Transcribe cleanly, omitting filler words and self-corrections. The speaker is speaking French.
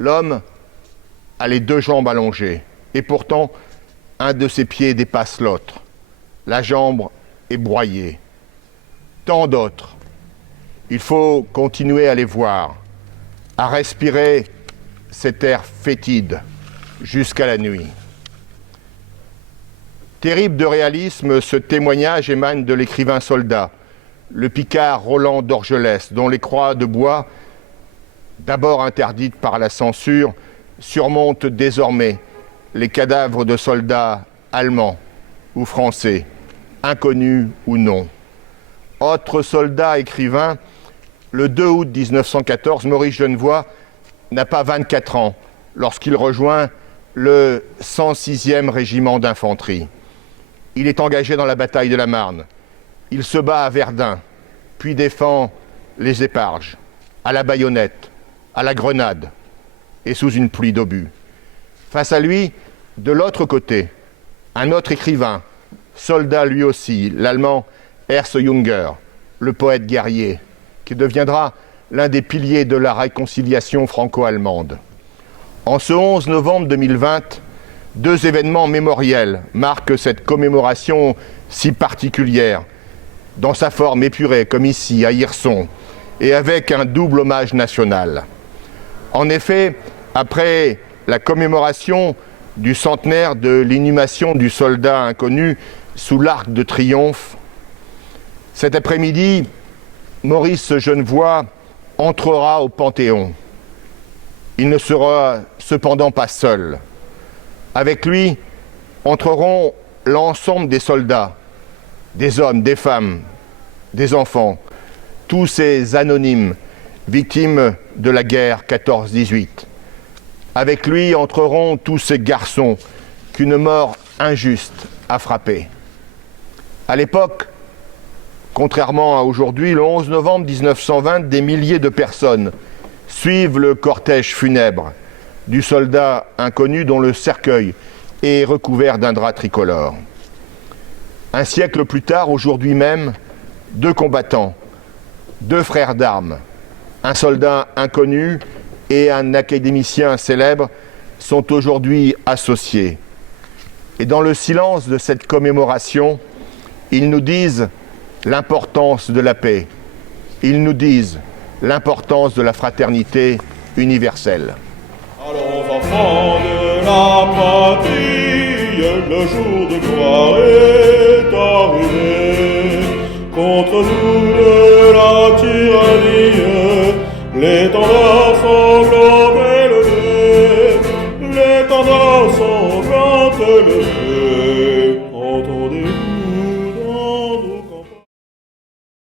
L'homme a les deux jambes allongées, et pourtant, un de ses pieds dépasse l'autre. La jambe est broyée. Tant d'autres. Il faut continuer à les voir, à respirer cet air fétide jusqu'à la nuit. Terrible de réalisme, ce témoignage émane de l'écrivain soldat, le picard Roland d'Orgelès, dont les croix de bois, d'abord interdites par la censure, surmontent désormais les cadavres de soldats allemands ou français, inconnus ou non. Autre soldat écrivain, le 2 août 1914, Maurice Genevoix n'a pas 24 ans lorsqu'il rejoint le 106e régiment d'infanterie. Il est engagé dans la bataille de la Marne. Il se bat à Verdun, puis défend les Éparges, à la baïonnette, à la grenade et sous une pluie d'obus. Face à lui, de l'autre côté, un autre écrivain, soldat lui aussi, l'Allemand Ernst Junger, le poète guerrier, qui deviendra l'un des piliers de la réconciliation franco-allemande. En ce 11 novembre 2020, deux événements mémoriels marquent cette commémoration si particulière, dans sa forme épurée, comme ici, à Hirson, et avec un double hommage national. En effet, après la commémoration du centenaire de l'inhumation du soldat inconnu sous l'Arc de Triomphe, cet après-midi, Maurice Genevoix entrera au Panthéon. Il ne sera cependant pas seul. Avec lui entreront l'ensemble des soldats, des hommes, des femmes, des enfants, tous ces anonymes victimes de la guerre 14-18. Avec lui entreront tous ces garçons qu'une mort injuste a frappés. À l'époque, contrairement à aujourd'hui, le 11 novembre 1920, des milliers de personnes suivent le cortège funèbre du soldat inconnu dont le cercueil est recouvert d'un drap tricolore. Un siècle plus tard, aujourd'hui même, deux combattants, deux frères d'armes, un soldat inconnu et un académicien célèbre sont aujourd'hui associés. Et dans le silence de cette commémoration, ils nous disent l'importance de la paix. Ils nous disent l'importance de la fraternité universelle. Allons enfants de la patrie, le jour de gloire est arrivé. Contre nous de la tyrannie, l'étendard sanglant élevé, l'étendard sanglant élevé.